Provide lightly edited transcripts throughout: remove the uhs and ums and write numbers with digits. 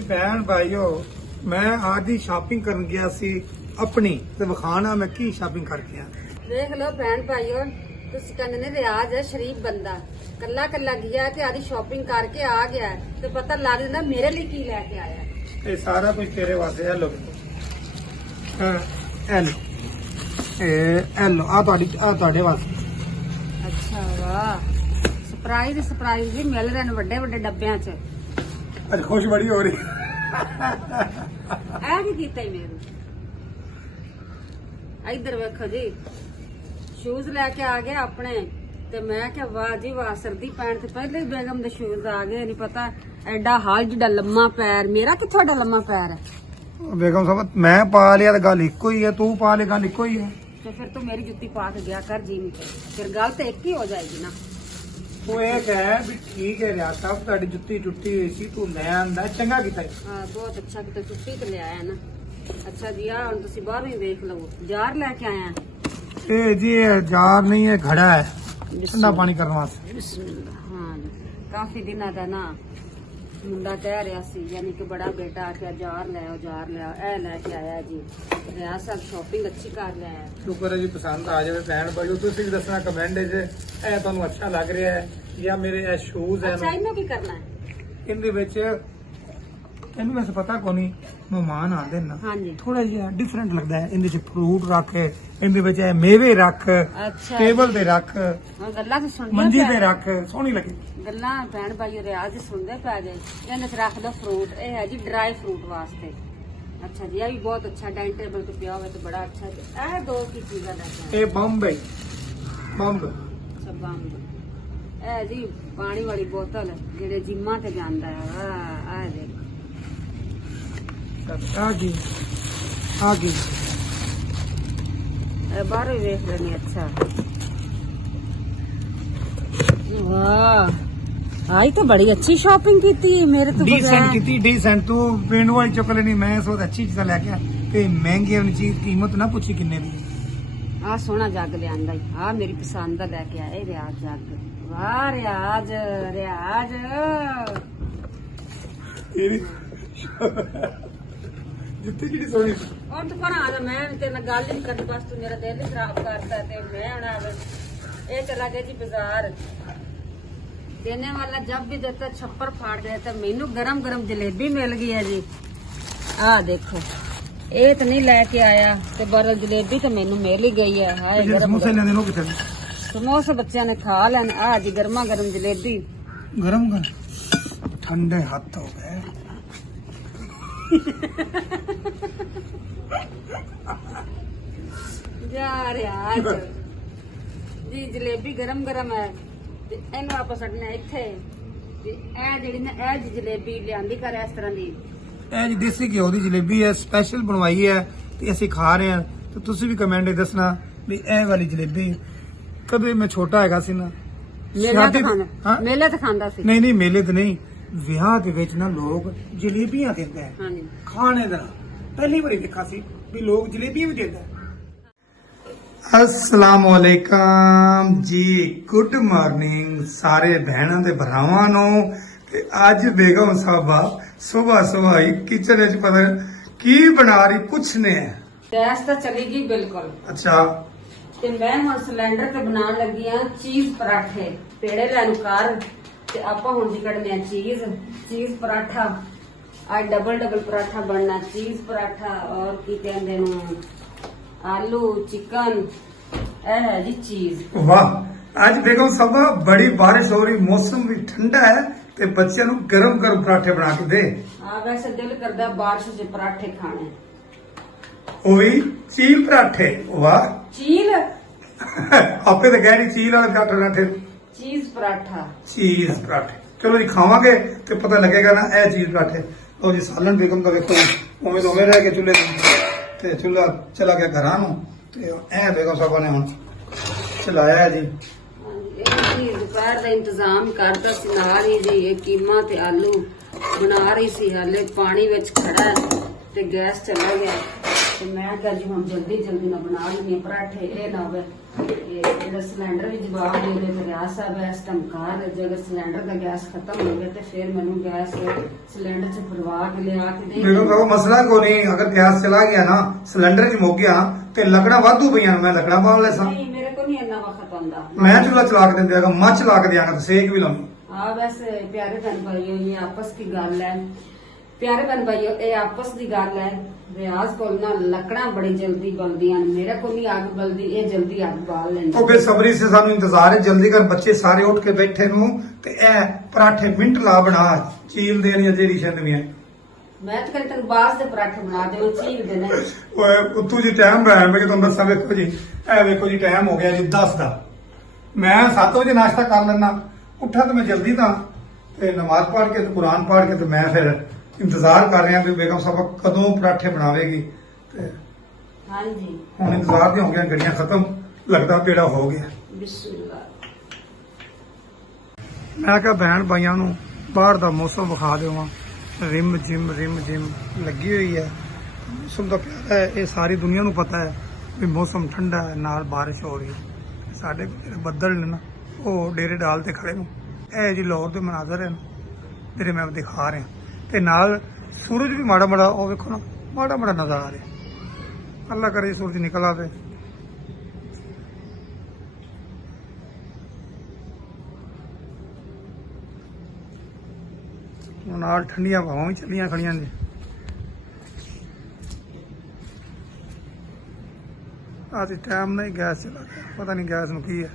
जी भैन भाईओ मैं आज ही शॉपिंग करन गया सी अपनी ते विखाना मैं की शॉपिंग करके आया। देख लो भैन भाईओ तुसी कहने ने रियाज है शरीफ बंदा कल्ला कल्ला गया ते आधी शॉपिंग करके आ गया है, तो पता लग जांदा मेरे लिए की लेके आया। ये सारा कुछ तेरे वास्ते है। लो लो आ तुहाडे वास्ते। अच्छा वाह सरप्राइज भी मिल रहे ने वड्डे वड्डे डब्बियां च। आज खुश बड़ी हो रही। ऐ की कीता ही मेरे इधर वेखो जी शूज लेके आ गया अपने ते मैं क्या वाह जी वाह सर्दी पैण ते पहले ही बेगम दे शूज आ गए। नहीं पता एडा हाल जिडा लम्मा पैर मेरा किथों एडा लम्मा पैर है। बेगम साहब मैं पा लिया तो गल इको ही है, तू पा ले गल इको ही है। तो फिर तू मेरी जुत्ती पा के गया कर जी फिर गल तो एक ही हो जाएगी ना। तू ये कह भी ठीक है रियाज साहब तुहाडी जुत्ती टुट्टी हुई सी तू ले आंदा चंगा कीता। हाँ बहुत अच्छा कि जुत्ती तो ले आया ना। अच्छा जी आ हुण तुसीं बाहरों ही देख लवो जार लेके आया। ये जी ये जार नहीं है घड़ा है ठंडा पानी करने वास्ते। बिस्मिल्लाह। हाँ जी काफी दिनों का ना मुंडा कह रहा सी यानी कि बड़ा बेटा आख्या जार ले ए लेके आया जी। रियाज साहब शॉपिंग अच्छी कर लिया है। शुक्र है जी पसंद आ जाए भैन भाई तुम भी दसना कमेंट ए तुहानू अच्छा लग रहा है या मेरे ए शूज है अच्छा इन्हों की करना है इनदे विच इनू वैसे पता को नहीं मेहमान आते ना हाँ जी थोड़ा जिहा डिफरेंट लगता है। इनदे च फ्रूट रख इनदे विच ए मेवे रख अच्छा टेबल ते रख हाँ गल्लां तो सुन मंजी ते रख सोहनी लगे। गल्लां भैन भाई रियाज सुनते पै गए। इन्हें च रख दो फ्रूट ये है जी ड्राई फ्रूट वास्ते। अच्छा जी ये भी बहुत अच्छा डाइनिंग टेबल पे पिया हुआ तो बड़ा अच्छा है। दो की चीजा लेके ए बम्ब अच्छा बंद ए जी पानी वाली बोतल जेड़े जिम्मा ते जांदा है आ देख आ गई बाहर वेख लेनी। अच्छा वाह आई तो बड़ी अच्छी शॉपिंग की थी मेरे तो डिसेंट की डिसेंट तू पिंड वाली चुक लेनी मैं सोच अच्छी चीजा लेके ते महंगी वाली चीज कीमत ना पूछी किन्ने दी। आ सोना जग लिया आ मेरी पसंद का लेके आए रियाज जग। वाह रियाज रियाज जितनी जी सोनी और तो पर आ मैं तेरे नाल गल नहीं करनी बस तू मेरा दिल ही खराब करता ते मैं आना ये चला गया जी बाजार। देने वाला जब भी देता छप्पर फाड़ देता। मेनू गरम गरम जलेबी मिल गई है जी। आ देखो ये तो नहीं लेके आया ते बरल जलेबी तो मेनू मिल ही गई है। हाय गरम समोसे लेने नो किथे समोसे बच्चों ने खा लेने। आ जी गर्मा गर्म जलेबी गरम कर ठंडे हाथ हो गए। जा रियाज जी जलेबी गरम गरम है ਤੇ ਇਹਨੂੰ ਆਪਾਂ ਛੱਡਣਾ ਇੱਥੇ ਤੇ ਇਹ ਜਿਹੜੀ ਨਾ ਇਹ ਜੀ ਜਲੇਬੀ ਲਿਆਂਦੀ ਕਰ ਇਸ ਤਰ੍ਹਾਂ ਦੀ ਇਹ ਜੀ ਦੇਸੀ ਘਿਓ ਦੀ ਜਲੇਬੀ ਹੈ ਸਪੈਸ਼ਲ ਬਣਵਾਈ ਹੈ ਤੇ ਅਸੀਂ ਖਾ ਰਹੇ ਹਾਂ ਤੇ ਤੁਸੀਂ ਵੀ ਕਮੈਂਟ ਵਿੱਚ ਦੱਸਣਾ ਵੀ ਇਹ ਵਾਲੀ ਜਲੇਬੀ ਕਦੇ ਮੈਂ ਛੋਟਾ ਹੈਗਾ ਸੀ ਨਾ ਮੇਲੇ ਤੇ ਖਾਂਦਾ ਸੀ। ਨਹੀਂ ਮੇਲੇ ਤੇ ਨਹੀਂ ਵਿਆਹ ਦੇ ਵਿੱਚ ਨਾ ਲੋਕ ਜਲੇਬੀਆਂ ਦਿੰਦੇ ਆ ਹਾਂਜੀ ਖਾਣੇ ਦਾ ਪਹਿਲੀ ਵਾਰੀ ਦੇਖਾ ਸੀ ਵੀ ਲੋਕ ਜਲੇਬੀਆਂ ਵੀ ਦਿੰਦੇ। अस्सलामुअलैकुम जी गुड मॉर्निंग सारे भैनों के भरावां नूं ते अज बेगम साहबा सुबह सुबह ही किचन च पता की बना रही पुछने गैस तो चली गई बिल्कुल। अच्छा ते मैं हुण सिलेंडर ते बनान लगी हां चीज पराठे पेड़े लैन कर ते आपां हुण जी कढने चीज पराठा आज डबल पराठा बनना चीज पराठा और की कहंदे नूं आलू चिकन है जी चीज। वाह आज बेगम साहबा बड़ी बारिश हो रही मौसम भी ठंडा है ते बच्चों को गरम गरम पराठे बना के दे। हाँ वैसे दिल करदा बारिश से पराठे खाने वो भी चील पराठे। वाह चील आपे तो कह रही चील वाले पराठे चीज पराठे चलो जी खावांगे तो पता लगेगा ना ए चीज पराठे। लो जी सालन बेगम का देखो उमें तो रह के चूल्हे ते चूल्हा चला गया घरा नूं ते ए बेगम साहबा ने हुण चलाया जी। दोपहर का इंतजाम करता सी नाल ही जी ये कीमा ते आलू बना रही सी हाले पानी विच खड़ा है ते गैस चला गया ਤੇ ਮੈਂ ਕਿਹਾ ਜੀ ਹੁਣ ਜਲਦੀ ਜਲਦੀ ਨਾ ਬਣਾ ਲਈਏ ਪਰਾਠੇ, ਇਹ ਨਾ ਹੋਵੇ ਕਿ ਜਿਹੜਾ ਸਿਲੰਡਰ ਵੀ ਜਵਾਬ ਦੇ ਦੇ ਤੇ ਰਿਆਜ਼ ਸਾਹਿਬ ਇਸ ਟਾਈਮ ਘਰ ਜੇ ਅਗਰ ਸਿਲੰਡਰ ਦਾ ਗੈਸ ਖਤਮ ਹੋ ਗਿਆ ਤੇ ਫਿਰ ਮੈਨੂੰ ਗੈਸ ਸਿਲੰਡਰ 'ਚ ਭਰਵਾ ਕੇ ਲਿਆ ਕੇ ਦੇ बेगम साहब मसला को नहीं, अगर गैस चला गया ना, सिलेंडर च मुक गया ना, ते लकड़ा वाधू पईयां ने, मैं लकड़ा बाल ले सा, ਨਹੀਂ ਮੇਰੇ ਕੋਲ ਨਹੀਂ ਇੰਨਾ ਵਕਤ ਆਉਂਦਾ मैं चूल्हा चला के देंगा, मच चला के देंगा, तो सेक भी लाऊं। हाँ वैसे प्यारे बहन भाइयों ये आपस की गल है, प्यारे बहन भाइयों ये आपस की गल है। रियाज को ना लकड़ा बड़ी जल्दी बलदियां ने, मेरे को नहीं अग बलदी, ये जल्दी अग बाल लेंदी। ਉਹ ਬੇਸਬਰੀ ਸੇ ਸਾਨੂੰ ਇੰਤਜ਼ਾਰ ਹੈ, ਜਲਦੀ ਕਰ, ਬੱਚੇ ਸਾਰੇ ਉੱਠ ਕੇ ਬੈਠੇ ਨੂੰ ਤੇ ਇਹ ਪਰਾਠੇ ਮਿੰਟ ਲਾ ਬਣਾ ਚੀਲ ਦੇਣੀਆਂ ਜਿਹੜੀ ਛੰਦਵੀਆਂ। मैं तो कहता बास दे पराठे बना दे चील देने। ਓਏ ਉੱਤੋਂ ਜੀ ਟਾਈਮ ਰਹਿ ਮੈਂ ਕਿ ਤੁਹਾਨੂੰ ਦੱਸਾਂ, ਵੇਖੋ ਜੀ ਇਹ ਵੇਖੋ ਜੀ ਟਾਈਮ ਹੋ ਗਿਆ ਜੀ 10 ਦਾ, ਮੈਂ 7 ਵਜੇ ਨਾਸ਼ਤਾ ਕਰ ਲੈਣਾ, ਉੱਠਾ ਤਾਂ ਮੈਂ ਜਲਦੀ ਤਾਂ ਤੇ ਨਮਾਜ਼ ਪੜ੍ਹ ਕੇ ਤੇ ਕੁਰਾਨ ਪੜ੍ਹ ਕੇ ਤੇ ਮੈਂ ਫਿਰ ਇੰਤਜ਼ਾਰ ਕਰ ਰਿਹਾ ਵੀ ਬੇਗਮ ਸਾਹਿਬ ਕਦੋਂ ਪਰਾਠੇ ਬਣਾਵੇਗੀ। ਤੇ हाँ जी ਹੁਣ ਇੰਤਜ਼ਾਰ ਦੀਆਂ ਹੋ ਗਈਆਂ ਗੱਡੀਆਂ ਖਤਮ, ਲੱਗਦਾ ਪੇੜਾ ਹੋ ਗਿਆ। बिस्मिल्लाह। ਮੈਂ ਕਿਹਾ ਭੈਣ ਭਾਈਆਂ ਨੂੰ ਬਾਹਰ ਦਾ ਮੌਸਮ ਵਿਖਾ ਦੇਵਾਂ, ਰਿਮ ਜਿਮ ਲੱਗੀ ਹੋਈ ਹੈ, ਮੌਸਮ ਦਾ ਪਿਆਰਾ ਹੈ, ਇਹ ਸਾਰੀ ਦੁਨੀਆ ਨੂੰ ਪਤਾ ਹੈ ਵੀ ਮੌਸਮ ਠੰਡਾ ਹੈ, ਨਾਲ ਬਾਰਿਸ਼ ਹੋ ਰਹੀ ਹੈ। ਸਾਡੇ ਜਿਹੜੇ ਬੱਦਲ ਨੇ ਨਾ ਉਹ ਡੇਰੇ ਡਾਲ ਤੇ ਖੜੇ ਨੂੰ, ਇਹ ਜੀ ਲਾਹੌਰ ਦੇ ਮਨਾਜ਼ਰ ਹਨ ਜਿਹੜੇ ਮੈਂ ਦਿਖਾ ਰਿਹਾ, ਤੇ ਨਾਲ ਸੂਰਜ ਵੀ ਮਾੜਾ ਮਾੜਾ ਉਹ ਵੇਖੋ ਨਾ, ਮਾੜਾ ਮਾੜਾ ਨਜ਼ਰ ਆ ਰਿਹਾ। ਅੱਲਾ ਕਰੇ ਸੂਰਜ ਨਿਕਲ ਆਵੇ। ਨਾਲ ਠੰਡੀਆਂ ਹਵਾਵਾਂ ਵੀ ਚੱਲੀਆਂ ਖੜੀਆਂ ਨੇ। ਅੱਜ ਟਾਈਮ ਨਹੀਂ, ਗੈਸ ਚਲਾ ਗਿਆ, ਪਤਾ ਨਹੀਂ ਗੈਸ ਨੂੰ ਕੀ ਹੈ।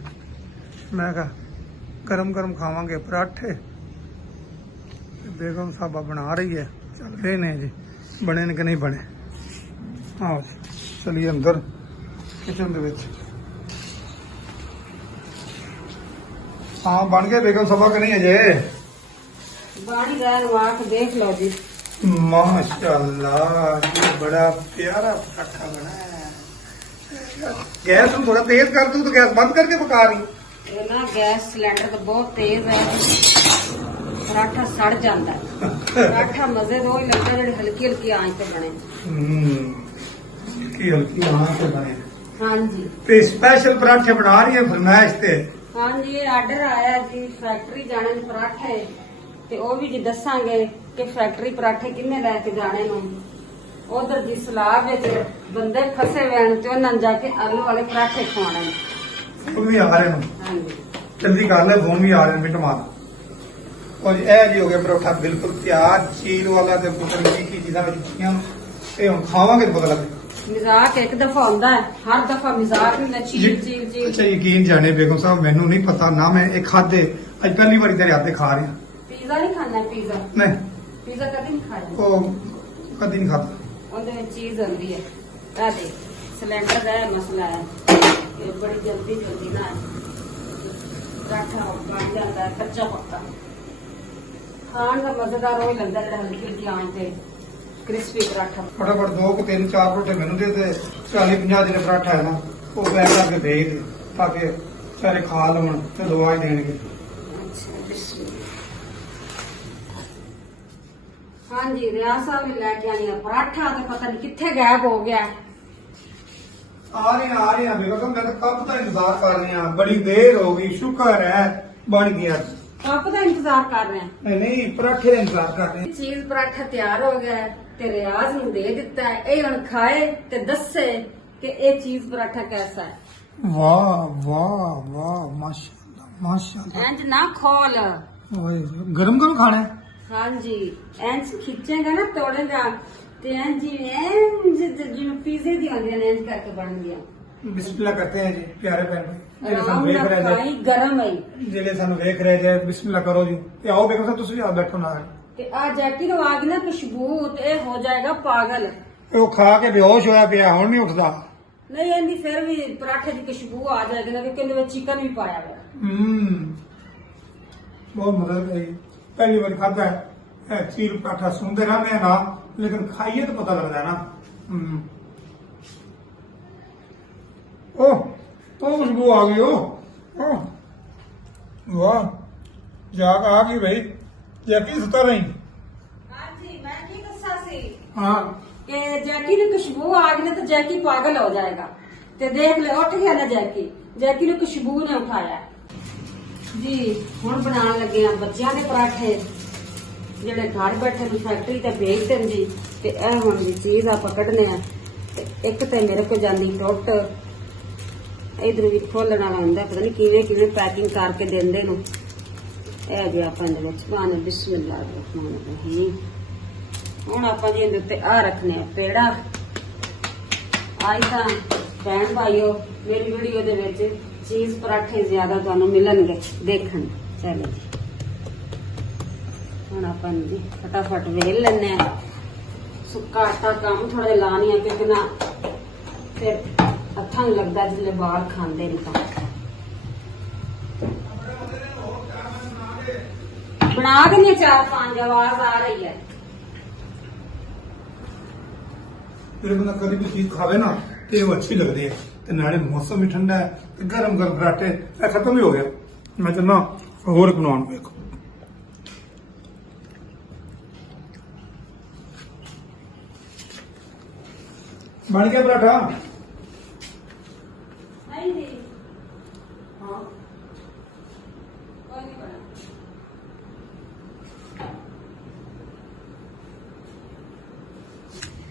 ਮੈਂ ਕਿਹਾ ਗਰਮ ਖਾਵਾਂਗੇ ਪਰਾਠੇ, ਤੇ ਬੇਗਮ ਸਾਹਿਬਾ ਬਣਾ ਰਹੀ ਹੈ, ਚੱਲ ਰਹੇ ਨੇ ਜੀ, ਬਣੇ ਨੇ ਕਿ ਨਹੀਂ ਬਣੇ। ਆਓ ਜੀ ਚਲੀਏ ਅੰਦਰ ਕਿਚਨ ਦੇ ਵਿੱਚ। ਹਾਂ ਬਣ ਗਏ ਬੇਗਮ ਸਾਹਿਬਾ ਕਿ ਨਹੀਂ ਅਜੇ? बाड़ी गया वहाँ के देख लो जी। माशाल्लाह ये बड़ा प्यारा पराठा बना है। गैस थोड़ा तेज कर तू, तो गैस बंद करके पका रही। ये ना गैस सिलेंडर तो बहुत तेज है, पराठा सड़ जाता है। पराठा मजे तो ही लगता है हल्की हल्की आंच पे बने। हल्की आंच पे बने। हाँ जी ते स्पेशल पराठे बना रही है फरमाइश ते। हाँ जी ये आर्डर आया जी फैक्ट्री जाने ਨੂੰ ਪਰਾਠੇ, ਤੇ ਉਹ ਵੀ ਜੀ ਦੱਸਾਂਗੇ ਕਿ ਫੈਕਟਰੀ ਪਰਾਠੇ ਕਿੰਨੇ ਲੈ ਕੇ ਜਾਣੇ ਨੂੰ। ਉਧਰ ਦੀ ਸਲਾਹ ਵਿੱਚ ਬੰਦੇ ਫਸੇ ਹੋਏ ਨੇ ਤੇ ਉਹਨਾਂ ਨੂੰ ਜਾ ਕੇ ਆਲੂ ਵਾਲੇ ਪਰਾਠੇ ਖਵਾਉਣੇ ਨੇ। ਫੋਨ ਵੀ ਆ ਰਹੇ ਨੇ, ਹਾਂਜੀ ਜਲਦੀ ਕਰ ਲੈ, ਫੋਨ ਵੀ ਆ ਰਹੇ ਨੇ, ਮਿੰਟ ਮਾਰ। और ਇਹ ਜੀ ਹੋ ਗਿਆ ਪਰੌਠਾ ਬਿਲਕੁਲ ਤਿਆਰ, ਚੀਲ ਵਾਲਾ ਤੇ ਪਤਾ ਨਹੀਂ ਕੀ ਚੀਜ਼ਾਂ ਵਿੱਚ ਚੀਆਂ ਇਹ ਹੁਣ ਖਾਵਾਂਗੇ ਤਾਂ ਪਤਾ ਲੱਗੇ। ਮਜ਼ਾਕ ਇੱਕ ਦਫਾ ਹੁੰਦਾ ਹੈ, ਹਰ ਦਫਾ ਮਜ਼ਾਕ ਨਹੀਂ ਹੁੰਦਾ, ਚੀਲ ਚੀਲ ਚੀਲ। ਅੱਛਾ ਯਕੀਨ ਜਾਣੇ ਬੇਗਮ ਸਾਹਿਬ, ਮੈਨੂੰ ਨਹੀਂ ਪਤਾ ਨਾ, ਮੈਂ ਇਹ ਖਾਦੇ ਅੱਜ ਪਹਿਲੀ ਵਾਰੀ ਤੇਰੇ ਹੱਥ ਦੇ ਖਾ ਰਿਹਾ। ਪੀਜ਼ਾ ਨਹੀਂ ਖਾਣਾ? ਪੀਜ਼ਾ ਨਹੀਂ ਪੀਜ਼ਾ ਕਦੀ ਨਹੀਂ ਖਾਇਆ, ਉਹ ਕਦੀ ਨਹੀਂ ਖਾਦਾ। ਉਹਦੇ ਵਿੱਚ ਚੀਜ਼ ਹੁੰਦੀ ਹੈ। ਆ ਦੇ ਸਿਲੰਡਰ ਦਾ ਇਹ ਮਸਲਾ ਹੈ, ਇਹ ਬੜੀ ਜਲਦੀ ਨਾ ਪਰਾਠਾ ਬਣ ਜਾਂਦਾ ਹੈ ਕੱਚਾ ਪੱਕਾ। ਖਾਣ ਦਾ ਮਜ਼ੇਦਾਰ ਉਹ ਹੀ ਲੱਗਦਾ ਜਿਹੜਾ ਹਲਕੀ ਹਲਕੀ ਆਂਚ ਤੇ ਕ੍ਰਿਸਪੀ ਪਰਾਠਾ। ਫਟਾਫਟ 2 ਕਿ 3 4 ਪਰੌਠੇ ਮੈਨੂੰ ਦੇ ਤੇ 40 50 ਜਿਹੜੇ ਪਰਾਠਾ ਹੈ ਨਾ ਉਹ ਪੈਕ ਕਰਕੇ ਭੇਜ ਦੇ, ਤਾਂ ਕਿ ਸਾਰੇ ਖਾ ਲਵਣ ਤੇ ਦਵਾ ਹੀ ਦੇਣਗੇ। ਅੱਛਾ ਬਿਸਮਿਲ੍ਲਾ। ਹਾਂਜੀ ਰਿਆਜ਼ ਸਾਹਿਬ ਨੇ ਲੈ ਕੇ ਆਣੀ ਆ ਪਰਾਠਾ, ਤੇ ਪਤਾ ਨਹੀਂ ਕਿੱਥੇ ਗਾਇਬ ਹੋ ਗਿਆ। ਆ ਰਹੇ ਆ ਬੇਗਮ ਸਾਹਿਬ, ਮੈਂ ਤਾਂ ਕੱਪ ਦਾ ਇੰਤਜ਼ਾਰ ਕਰ ਰਿਹਾ, ਬੜੀ ਦੇਰ ਹੋ ਗਈ, ਸ਼ੁਕਰ ਹੈ ਬਣ ਗਿਆ। ਕੱਪ ਦਾ ਇੰਤਜ਼ਾਰ ਕਰ ਰਹੇ ਹਾਂ। ਨਹੀਂ ਪਰਾਠੇ ਦਾ ਇੰਤਜ਼ਾਰ ਕਰ ਰਹੇ। ਚੀਜ਼ ਪਰਾਠਾ ਤਿਆਰ ਹੋ ਗਿਆ ਹੈ ਤੇ ਰਿਆਜ਼ ਨੂੰ ਦੇ ਦਿੱਤਾ ਹੈ, ਇਹ ਹੁਣ ਖਾਏ ਤੇ ਦੱਸੇ ਕਿ ਇਹ ਚੀਜ਼ ਪਰਾਠਾ ਕੈਸਾ ਹੈ। ਵਾਹ ਵਾਹ ਵਾਹ ਮਾਸ਼ਾਅੱਲਾ ਮਾਸ਼ਾਅੱਲਾ। ਇੰਜ ਨਾ ਖੋਲ, ਓਏ ਗਰਮ ਖਾਣਾ ਹੈ। ਹਾਂਜੀ ਇੰਜ ਖਿੱਚੇਗਾ ਨਾ ਤੋੜੇਗਾ ਤੇ ਇੰਜ ਜਿਵੇਂ ਪੀਜ਼ੇ ਦੀ ਹੁੰਦੀਆਂ ਨੇ ਇੰਜ ਕਰਕੇ ਬਣ ਗਿਆ। ਬਿਸਮਿਲ੍ਲਾ ਕਰਤੇ ਹੈ ਜੀ ਪਿਆਰੇ ਭੈਣ ਭਾਈ, ਜਿਹੜੇ ਸਾਨੂੰ ਆਰਾਮ ਵੇਖ ਨਾਲ ਰਹੇ ਖਾਈ, ਨੇ, ਗਰਮ ਹੈ। ਜਿਹੜੇ ਸਾਨੂੰ ਵੇਖ ਰਹੇ ਜੇ, ਬਿਸਮਿਲ੍ਲਾ ਕਰੋ ਜੀ। ਤੇ ਆਓ ਬੇਗਮ ਸਾਹਿਬ ਤੁਸੀਂ ਆ ਬੈਠੋ ਨਾਲ। ਤੇ ਆ ਜੈਕੀ ਨੂੰ ਆ ਗਈ ਨਾ ਖੁਸ਼ਬੂ ਤੇ ਇਹ ਹੋ ਜਾਏਗਾ ਪਾਗਲ। ਉਹ ਖਾ ਕੇ ਬੇਹੋਸ਼ ਹੋਇਆ ਪਿਆ, ਹੁਣ ਨਹੀਂ ਉੱਠਦਾ। ਨਹੀਂ ਇਹਦੀ ਫਿਰ ਵੀ ਪਰਾਠੇ ਦੀ ਖੁਸ਼ਬੂ ਆ ਜਾਏਗੀ ਨਾ, ਕਿਉਂਕਿ ਇਹਦੇ ਵਿੱਚ ਚਿਕਨ ਵੀ ਪਾਇਆ ਹੋਇਆ। ਬਹੁਤ ਮਜ਼ਾ ਆਈ, ਪਹਿਲੀ ਵਾਰ ਖਾਧਾ ਹੈ। ਇਹ ਚੀਲ ਪਰਾਠਾ ਸੁਣਦੇ ਰਹਿੰਦੇ ਆ ਨਾ, ਲੇਕਿਨ ਖਾਈਏ ਤਾਂ ਪਤਾ ਲੱਗਦਾ ਹੈ ਨਾ। ਉਹ ਖੁਸ਼ਬੂ ਆ ਗਈ। ਉਹ ਵਾਹ ਜਾਗ ਆ ਗਈ ਭਾਈ, ਜੈਕੀ ਸੁਤਾ ਰਹੀ। ਹਾਂਜੀ ਮੈਂ ਕੀ ਦੱਸਾਂ ਸੀ, ਹਾਂ कि जैकी ने खुशबू आ गई ना तो जैकी पागल हो जाएगा। ते देख ले उठ गया ना जैकी ने खुशबू ने उठाया जी। हुण बनाने लगे हैं बच्चों के पराठे ਜਿਹੜੇ ਘਰ ਬੈਠੇ ਨੂੰ ਫੈਕਟਰੀ ਤੇ ਭੇਜ ਦੇਣ ਜੀ। ਤੇ ਇਹ ਹੁਣ ਜੀ ਚੀਜ਼ ਆ ਪਕੜਨੇ ਆ ਤੇ ਇੱਕ ਤੇ ਮੇਰੇ ਕੋਲ ਜਾਂਦੀ ਟੁੱਟ ਇਧਰ ਵੀ ਖੋਲਣ ਵਾਲਾ ਹੁੰਦਾ, ਪਤਾ ਨਹੀਂ ਕਿਵੇਂ ਪੈਕਿੰਗ ਕਰਕੇ ਦਿੰਦੇ ਨੂੰ। ਇਹ ਜੀ ਆਪਾਂ ਇਹਦੇ ਵਿੱਚ ਪਾਣੇ ਬਿਸਮਿਲ੍ਲਾਹ ਰਹਿਮਾਨ ਰਹੀਮ। ਹੁਣ ਆਪਾਂ ਜੀ ਇਹਦੇ ਉੱਤੇ ਆ ਰੱਖਨੇ ਆ ਪੇੜਾ। ਆਈ ਤਾਂ ਭੈਣ ਭਾਈਓ ਮੇਰੀ ਵੀਡੀਓ ਦੇ ਵਿੱਚ ਚੀਜ਼ ਪਰਾਠੇ ਜ਼ਿਆਦਾ ਤੁਹਾਨੂੰ ਮਿਲਣਗੇ ਦੇਖਣ। ਚਲੋ ਹੁਣ ਆਪਾਂ ਜੀ ਫਟਾਫਟ ਵੇਲ ਲੈਣੇ ਆ। ਸੁੱਕਾ ਆਟਾ ਕੰਮ ਥੋੜਾ ਜਿਹਾ ਲਾਣੀ ਆ ਕਿਉਂਕਿ ਨਾ ਫਿਰ ਹੱਥਾਂ ਨੂੰ ਲੱਗਦਾ ਜਿੱਲੇ ਬਾਹਰ ਖਾਂਦੇ ਨਹੀਂ ਤਾਂ। ਬਣਾ ਦਿੰਦੇ 4-5 ਆਵਾਜ਼ ਆ ਰਹੀ ਹੈ। ਜਿਹੜੇ ਬੰਦਾ ਕਦੀ ਵੀ ਚੀਜ਼ ਖਾਵੇ ਨਾ ਤੇ ਉਹ ਅੱਛੀ ਲੱਗਦੀ ਹੈ ਤੇ ਨਾਲੇ ਮੌਸਮ ਵੀ ਠੰਡਾ ਹੈ ਤੇ ਗਰਮ ਗਰਮ ਪਰਾਠੇ ਇਹ ਖਤਮ ਹੀ ਹੋ ਗਿਆ। ਮੈਂ ਚਾਹੁੰਦਾ ਹੋਰ ਬਣਾਉਣ ਨੂੰ ਵੇਖੋ। ਬਣ ਗਿਆ ਪਰਾਠਾ? ਨਹੀਂ ਜੀ ਹਾਂ ਕੋਈ ਨਹੀਂ ਬਣਾ।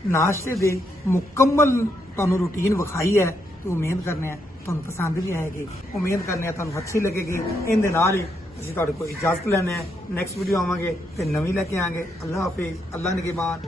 ਨਾਸ਼ਤੇ ਦੇ ਮੁਕੰਮਲ ਤੁਹਾਨੂੰ ਰੂਟੀਨ ਵਿਖਾਈ ਹੈ ਤੇ ਉਮੀਦ ਕਰਨੇ ਆ ਤੁਹਾਨੂੰ ਪਸੰਦ ਵੀ ਆਏਗੀ। ਉਮੀਦ ਕਰਨੇ ਆ ਤੁਹਾਨੂੰ ਅੱਛੀ ਲੱਗੇਗੀ। ਇਹਦੇ ਨਾਲ ਹੀ ਅਸੀਂ ਤੁਹਾਡੇ ਕੋਲ ਇਜਾਜ਼ਤ ਲੈਣੇ ਆ। ਨੈਕਸਟ ਵੀਡੀਓ ਆਵਾਂਗੇ ਤੇ ਨਵੀਂ ਲੈ ਕੇ ਆਵਾਂਗੇ। ਅੱਲਾ ਹਾਫਿਜ਼, ਅੱਲਾ ਨਿਗਹਿਬਾਨ।